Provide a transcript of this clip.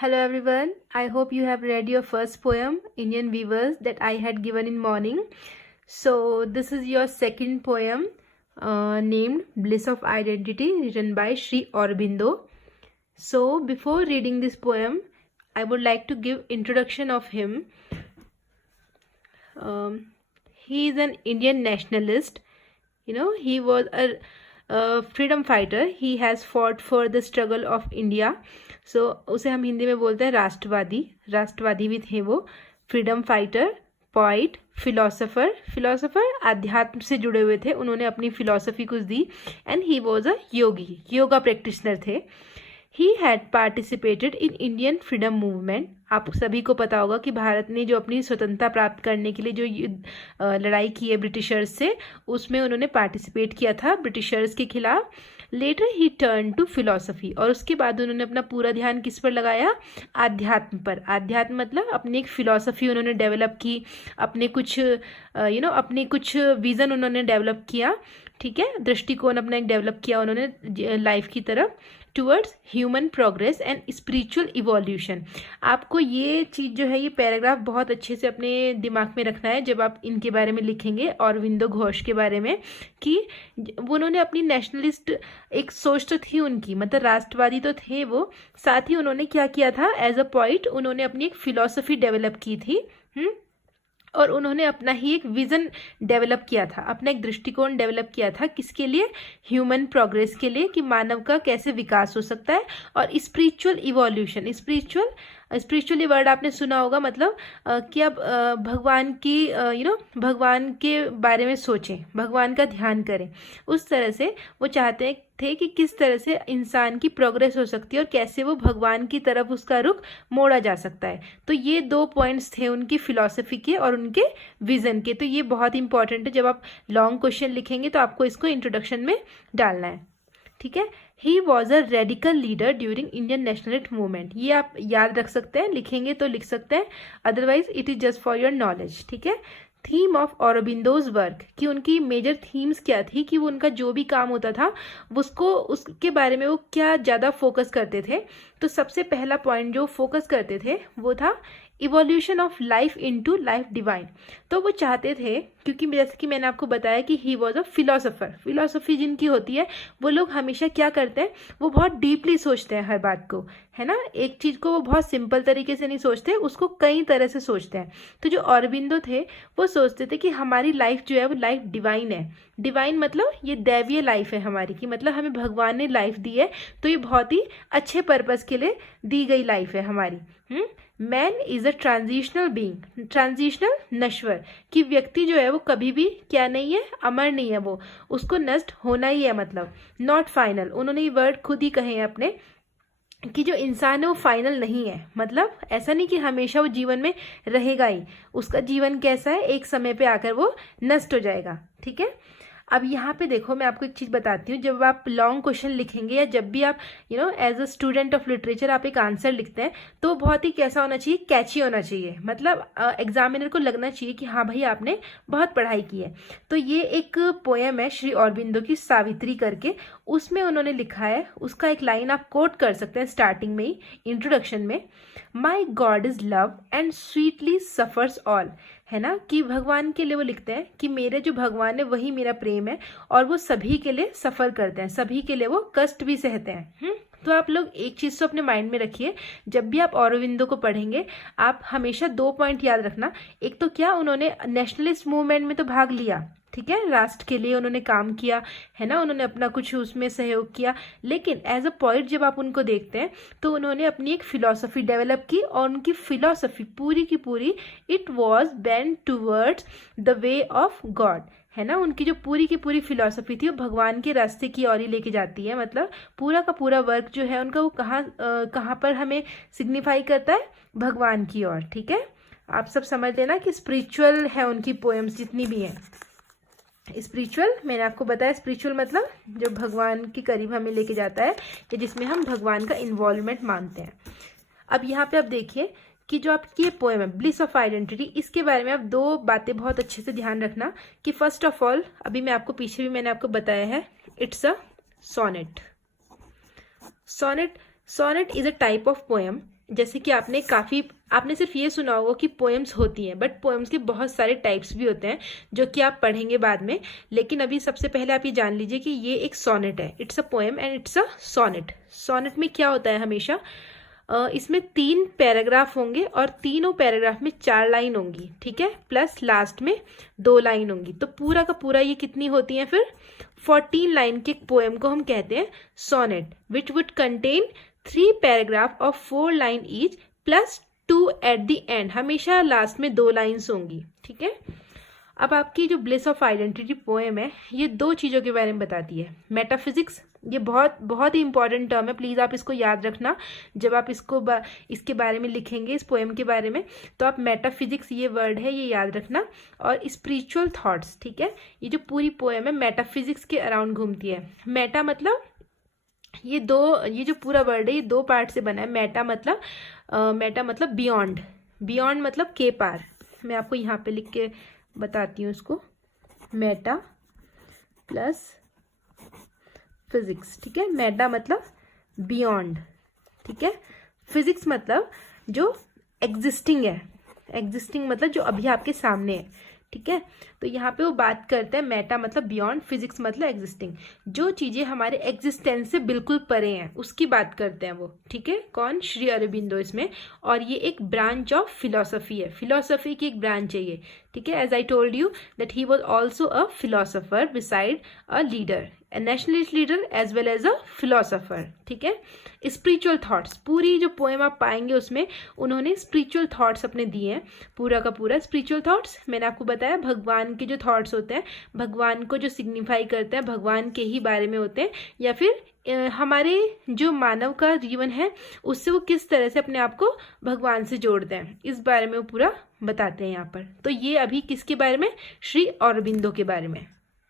Hello everyone, I hope you have read your first poem, Indian Weavers, that I had given in morning. So this is your second poem named Bliss of Identity, written by Shri Aurobindo. So before reading this poem, I would like to give introduction of him. He is an Indian nationalist. He was a freedom fighter. He has fought for the struggle of India. So उसे हम हिंदी में बोलते हैं राष्ट्रवादी भी थे वो. Freedom fighter, poet, philosopher आध्यात्म से जुड़े हुए थे. उन्होंने अपनी फिलोसफी कुछ दी. And he was a yoga practitioner थे. He had participated in Indian freedom movement. आप सभी को पता होगा कि भारत ने जो अपनी स्वतंत्रता प्राप्त करने के लिए जो लड़ाई की है ब्रिटिशर्स से, उसमें उन्होंने पार्टिसिपेट किया था ब्रिटिशर्स के खिलाफ. Later he turn to philosophy, और उसके बाद उन्होंने अपना पूरा ध्यान किस पर लगाया? आध्यात्म पर. आध्यात्म मतलब अपनी एक फिलोसफी उन्होंने डेवलप की, अपने कुछ विज़न उन्होंने डेवलप किया. ठीक है, दृष्टिकोण अपना एक डेवलप किया उन्होंने लाइफ की तरफ, towards human progress and spiritual evolution. आपको ये चीज़ जो है, ये पैराग्राफ बहुत अच्छे से अपने दिमाग में रखना है जब आप इनके बारे में लिखेंगे, अरविंदो घोष के बारे में, कि उन्होंने अपनी नेशनलिस्ट एक सोच तो थी उनकी, मतलब राष्ट्रवादी तो थे वो, साथ ही उन्होंने क्या किया था? एज अ पॉइंट उन्होंने अपनी एक फिलॉसफी डेवलप की थी. और उन्होंने अपना ही एक विज़न डेवलप किया था, अपना एक दृष्टिकोण डेवलप किया था. किसके लिए? ह्यूमन प्रोग्रेस के लिए, कि मानव का कैसे विकास हो सकता है. और स्पिरिचुअल इवोल्यूशन, स्पिरिचुअली वर्ड आपने सुना होगा, मतलब कि आप भगवान की भगवान के बारे में सोचें, भगवान का ध्यान करें. उस तरह से वो चाहते थे कि किस तरह से इंसान की प्रोग्रेस हो सकती है और कैसे वो भगवान की तरफ उसका रुख मोड़ा जा सकता है. तो ये 2 पॉइंट्स थे उनकी फिलॉसफी के और उनके विजन के. तो ये बहुत इंपॉर्टेंट है. जब आप लॉन्ग क्वेश्चन लिखेंगे तो आपको इसको इंट्रोडक्शन में डालना है. ठीक है. ही was a radical leader during Indian nationalist movement. ये आप याद रख सकते हैं, लिखेंगे तो लिख सकते हैं, otherwise it is just for your knowledge. ठीक है. थीम ऑफ ऑरोबिंदोज वर्क, कि उनकी मेजर थीम्स क्या थी, कि वो उनका जो भी काम होता था उसके बारे में वो क्या ज़्यादा फोकस करते थे. तो सबसे पहला पॉइंट जो फोकस करते थे वो था evolution of life into life divine. तो वो चाहते थे, क्योंकि जैसे कि मैंने आपको बताया कि ही वॉज अ फिलोसोफर. फिलोसफी जिनकी होती है वो लोग हमेशा क्या करते हैं? वो बहुत डीपली सोचते हैं हर बात को, है ना. एक चीज़ को वो बहुत सिंपल तरीके से नहीं सोचते, उसको कई तरह से सोचते हैं. तो जो अरविंदो थे वो सोचते थे कि हमारी लाइफ जो है वो लाइफ डिवाइन है. डिवाइन मतलब ये दैवीय लाइफ है हमारी, की मतलब हमें भगवान ने लाइफ दी है, तो ये बहुत ही अच्छे पर्पज़ के लिए दी गई लाइफ है हमारी. Man is a transitional being, transitional नश्वर, कि व्यक्ति जो है वो कभी भी क्या नहीं है? अमर नहीं है, वो उसको नष्ट होना ही है, मतलब नॉट फाइनल. उन्होंने ये वर्ड खुद ही कहे हैं अपने, कि जो इंसान है वो फाइनल नहीं है. मतलब ऐसा नहीं कि हमेशा वो जीवन में रहेगा ही, उसका जीवन कैसा है, एक समय पे आकर वो नष्ट हो जाएगा. ठीक है. अब यहाँ पे देखो, मैं आपको एक चीज़ बताती हूँ. जब आप लॉन्ग क्वेश्चन लिखेंगे या जब भी आप as a student of literature आप एक आंसर लिखते हैं, तो बहुत ही कैसा होना चाहिए? कैची होना चाहिए. मतलब एग्जामिनर को लगना चाहिए कि हाँ भाई आपने बहुत पढ़ाई की है. तो ये एक पोएम है श्री औरबिंदो की, सावित्री करके. उसमें उन्होंने लिखा है, उसका एक लाइन आप कोट कर सकते हैं स्टार्टिंग में ही, इंट्रोडक्शन में. My God is love and sweetly suffers all, है ना. कि भगवान के लिए वो लिखते हैं कि मेरे जो भगवान है वही मेरा प्रेम है, और वो सभी के लिए सफ़र करते हैं, सभी के लिए वो कष्ट भी सहते हैं. तो आप लोग एक चीज़ तो अपने माइंड में रखिए, जब भी आप औरोबिंदो को पढ़ेंगे आप हमेशा 2 पॉइंट याद रखना. एक तो क्या, उन्होंने नेशनलिस्ट मूवमेंट में तो भाग लिया, ठीक है, राष्ट्र के लिए उन्होंने काम किया, है ना, उन्होंने अपना कुछ उसमें सहयोग किया. लेकिन एज अ पॉइंट जब आप उनको देखते हैं तो उन्होंने अपनी एक फिलॉसफी डेवलप की, और उनकी फिलॉसफी पूरी की पूरी it was bent towards the way of God, है ना. उनकी जो पूरी की पूरी फिलॉसफी थी वो भगवान के रास्ते की ओर ही लेके जाती है. मतलब पूरा का पूरा वर्क जो है उनका वो कहाँ पर हमें सिग्निफाई करता है? भगवान की ओर. ठीक है. आप सब समझ लेना कि स्पिरिचुअल है उनकी पोएम्स जितनी भी हैं. स्पिरिचुअल, मैंने आपको बताया स्पिरिचुअल मतलब जो भगवान के करीब हमें लेके जाता है, या जिसमें हम भगवान का इन्वॉल्वमेंट मानते हैं. अब यहाँ पे आप देखिए कि जो आपकी ये पोएम है ब्लिस ऑफ आइडेंटिटी, इसके बारे में आप 2 बातें बहुत अच्छे से ध्यान रखना. कि फर्स्ट ऑफ ऑल, अभी मैं आपको पीछे भी मैंने आपको बताया है, it's a sonnet. Sonnet is a type of poem जैसे कि आपने सिर्फ ये सुना होगा कि पोएम्स होती हैं, बट पोएम्स के बहुत सारे टाइप्स भी होते हैं जो कि आप पढ़ेंगे बाद में। लेकिन अभी सबसे पहले आप ये जान लीजिए कि ये एक सोनेट है, it's a poem and it's a sonnet. Sonnet में क्या होता है, हमेशा इसमें 3 पैराग्राफ होंगे और तीनों पैराग्राफ में 4 लाइन होंगी, ठीक है, प्लस लास्ट में 2 लाइन होंगी। तो पूरा का पूरा ये कितनी होती है फिर, 14 लाइन के पोएम को हम कहते हैं sonnet, which would contain 3 paragraph of 4 line each plus 2 at the end. हमेशा लास्ट में 2 लाइन्स होंगी, ठीक है। अब आपकी जो ब्लिस ऑफ आइडेंटिटी पोएम है, ये 2 चीज़ों के बारे में बताती है। मेटाफिजिक्स, ये बहुत बहुत ही इंपॉर्टेंट टर्म है, प्लीज़ आप इसको याद रखना जब आप इसके बारे में लिखेंगे, इस पोएम के बारे में। तो आप मेटाफिजिक्स, ये वर्ड है, ये याद रखना। और स्पिरिचुअल थॉट्स, ठीक है। ये जो पूरी पोएम है मेटाफिजिक्स के अराउंड घूमती है। मेटा मतलब ये जो पूरा वर्ड है ये 2 पार्ट से बना है। मेटा मतलब बियॉन्ड, बियॉन्ड मतलब के पार। मैं आपको यहाँ पे लिख के बताती हूँ इसको, मेटा प्लस फिजिक्स, ठीक है। मेटा मतलब बियॉन्ड, ठीक है। फिजिक्स मतलब जो एग्जिस्टिंग है, एग्जिस्टिंग मतलब जो अभी आपके सामने है, ठीक है। तो यहाँ पे वो बात करते हैं, मेटा मतलब बियॉन्ड, फिजिक्स मतलब एग्जिस्टिंग, जो चीज़ें हमारे एग्जिस्टेंस से बिल्कुल परे हैं उसकी बात करते हैं वो, ठीक है। कौन, श्री अरबिंदो इसमें। और ये एक ब्रांच ऑफ फिलोसफी है, फिलोसफी की एक ब्रांच है ये, ठीक है। As I told you that he was also a philosopher beside a leader, a nationalist leader as well as a philosopher, ठीक है। स्पिरिचुअल थॉट्स, पूरी जो पोएम आप पाएंगे उसमें उन्होंने स्पिरिचुअल थॉट्स अपने दिए हैं, पूरा का पूरा स्पिरिचुअल थॉट्स। मैंने आपको बताया भगवान के जो थॉट्स होते हैं, भगवान को जो सिग्निफाई करते हैं, भगवान के ही बारे में होते हैं, या फिर हमारे जो मानव का जीवन है उससे वो किस तरह से अपने आप को भगवान से जोड़ते हैं, इस बारे में वो पूरा बताते हैं यहाँ पर। तो ये अभी किसके बारे में, श्री औरबिंदो के बारे में।